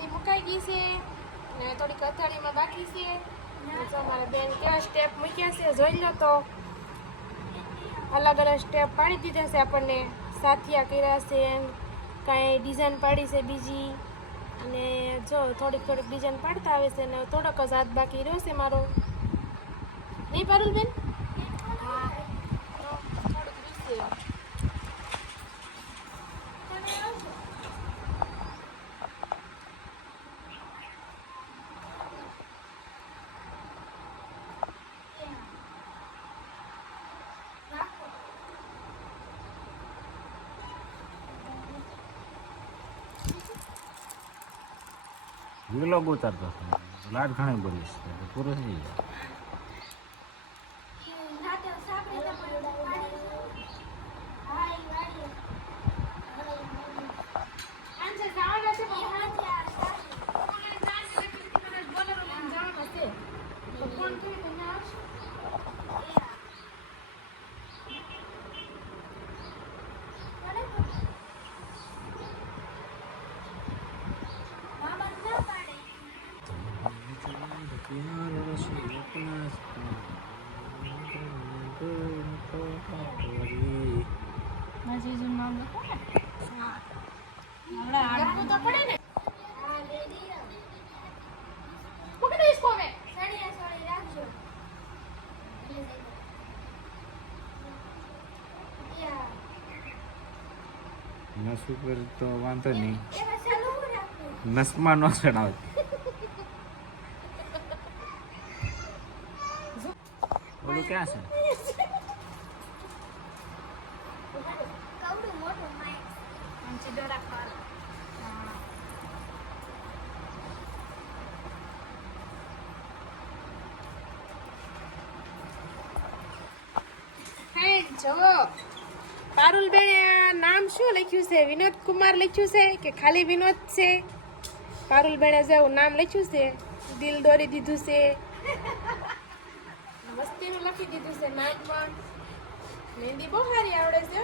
મહેંદી મુકાઈ ગઈ છે ને થોડીક અથાડીમાં બાકી છે. અમારા બેન કેવા સ્ટેપ મૂક્યા છે જોઈ લો તો. અલગ અલગ સ્ટેપ પાડી દીધા છે આપણને. સાથિયા કર્યા છે, કાંઈ ડિઝાઇન પાડી છે બીજી, અને જો થોડીક ડિઝાઇન પાડતા આવે છે ને થોડોક જ હાથ બાકી રહ્યો છે મારો. નહીં પારુલબેન? હા, થોડુંક રીસે. વ્લોગ ઉતારતો લાડ ઘણી બોલીશ પૂરો થઈ જાય. નસ ઉપર તો વાંધો નહીં, નસમાં ન ચડાવે. ઓલું ક્યાં છે? જો પારુલબેન નામ શું લખ્યું છે? વિનોદ કુમાર લખ્યું છે કે ખાલી વિનોદ છે? પારુલબેને જેવું નામ લખ્યું છે, દિલ દોરી દીધું છે, મસ્તીનું લખી દીધું છે નામ પણ. મહેંદી બહુ સારી આવડે છે.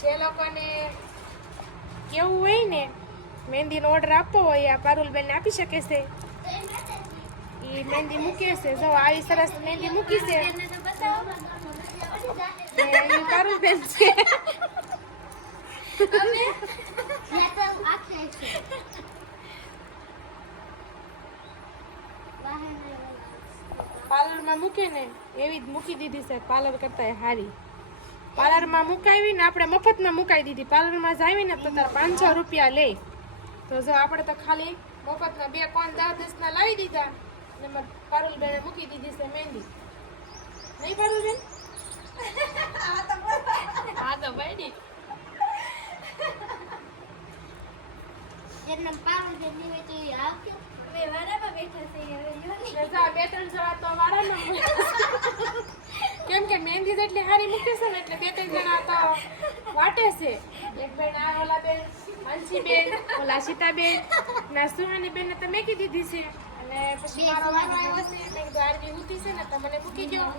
જે લોકોને કેવું હોય ને મહેંદીનો ઓર્ડર આપવો હોય આ પારુલબેનને આપી શકે છે. એ મહેંદી મૂકે છે. જો આવી સરસ મહેંદી મૂકી છે. પારુલબેન છે. પાર્લરમાં મૂકે ને એવી જ મૂકી દીધી છે. પાર્લર કરતા હારી. પાર્લરમાં મુકાવી ને આપણે મફતમાં મુકાઈ દીધી. પાર્લરમાં જાવી ને તો તાર 500 રૂપિયા લે. તો જો આપણે તો ખાલી મફતના 2 કોણ 10 ના લાવી દીધા અને પારુલબેને મૂકી દીધી છે મહેંદી. નહીં પારુલબેન? હા તો બડી કેમ કે મહેંદી જેટલી હારી મૂકી છે ને એટલે 2-3 જણા તો વાટે છે. એક બેન આ ઓલા બેન હંસીબેન, ઓલા સીતાબેન ના સુહાનીબેન તો મેકી દીધી છે. અને પછી મારો વારો આવ્યો છે. મેં કીધું આરવી ઉતી છે ને તો મને મૂકી ગયો.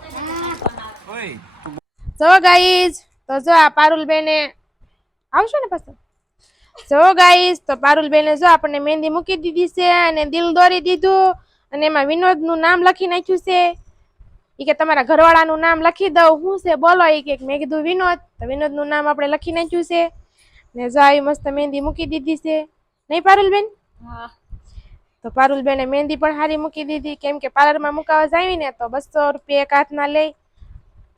જો ગાઈઝ તો જો આ પારુલબેને આવશો ને પછી. જો ગાઈઝ તો પારુલબેને જો આપણને મહેંદી મૂકી દીધી છે અને દિલ દોરી દીધું અને એમાં વિનોદનું નામ લખી નાખ્યું છે. ઈ કે તમારા ઘરવાળાનું નામ લખી દઉં. શું છે બોલો? ઈ કે મેં કીધું વિનોદ. તો વિનોદનું નામ આપણે લખી નાખ્યું છે ને જો આવી મસ્ત મહેંદી મૂકી દીધી છે. નહીં પારુલબેન? હા. તો પારુલબેને મહેંદી પણ સારી મૂકી દીધી. કેમ કે પાર્લરમાં મુકાવા જાવી ને તો 200 રૂપિયા એક હાથના લે.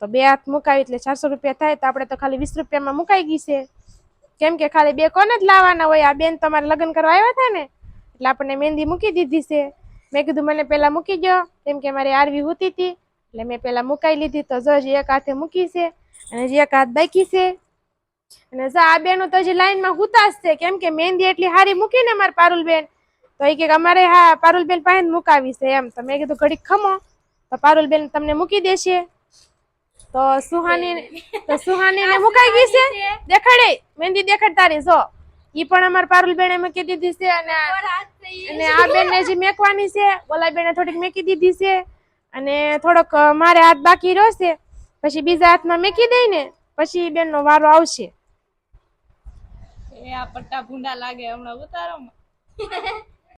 તો 2 હાથ મુકાવી એટલે 400 રૂપિયા થાય. તો આપણે તો ખાલી 20 રૂપિયામાં મુકાઈ ગઈ છે. કેમ કે ખાલી 2 કોને જ લાવવાના હોય. આ બેન તમારે લગ્ન કરવા આવ્યા હતા ને એટલે આપણને મહેંદી મૂકી દીધી છે. મેં કીધું મને પેલા મૂકી ગયો કેમ કે મારી આરવી હોતી હતી એટલે મેં પેલા મુકાઈ લીધી. તો જો એક હાથે મૂકી છે અને જે એક હાથ બાકી છે. અને જો આ બેનો તો હજી લાઈનમાં હુતાશ છે. કેમ કે મહેંદી એટલી સારી મૂકી ને મારી પારુલબેન. તો એ કે અમારે હા પારુલબેન પાસે મુકાવી છે એમ. તો મેં કીધું ઘડીક ખમો તો પારુલબેન તમને મૂકી દેશે. તો સુહાની ને મુકાઈ ગઈ છે. દેખાડે મહેંદી દેખાડ તારી. જો ઈ પણ અમાર પારુલબેને મૂકી દીધી છે અને આ બેનને જે મેકવાની છે ઓલા બેને થોડીક મેકી દીધી છે અને થોડોક મારે હાથ બાકી રહ્યો છે. પછી બીજા હાથમાં મેકી દઈ ને પછી બેનનો વારો આવશે. એ આ પટ્ટા ભૂંડા લાગે હમણાં ઉતારો.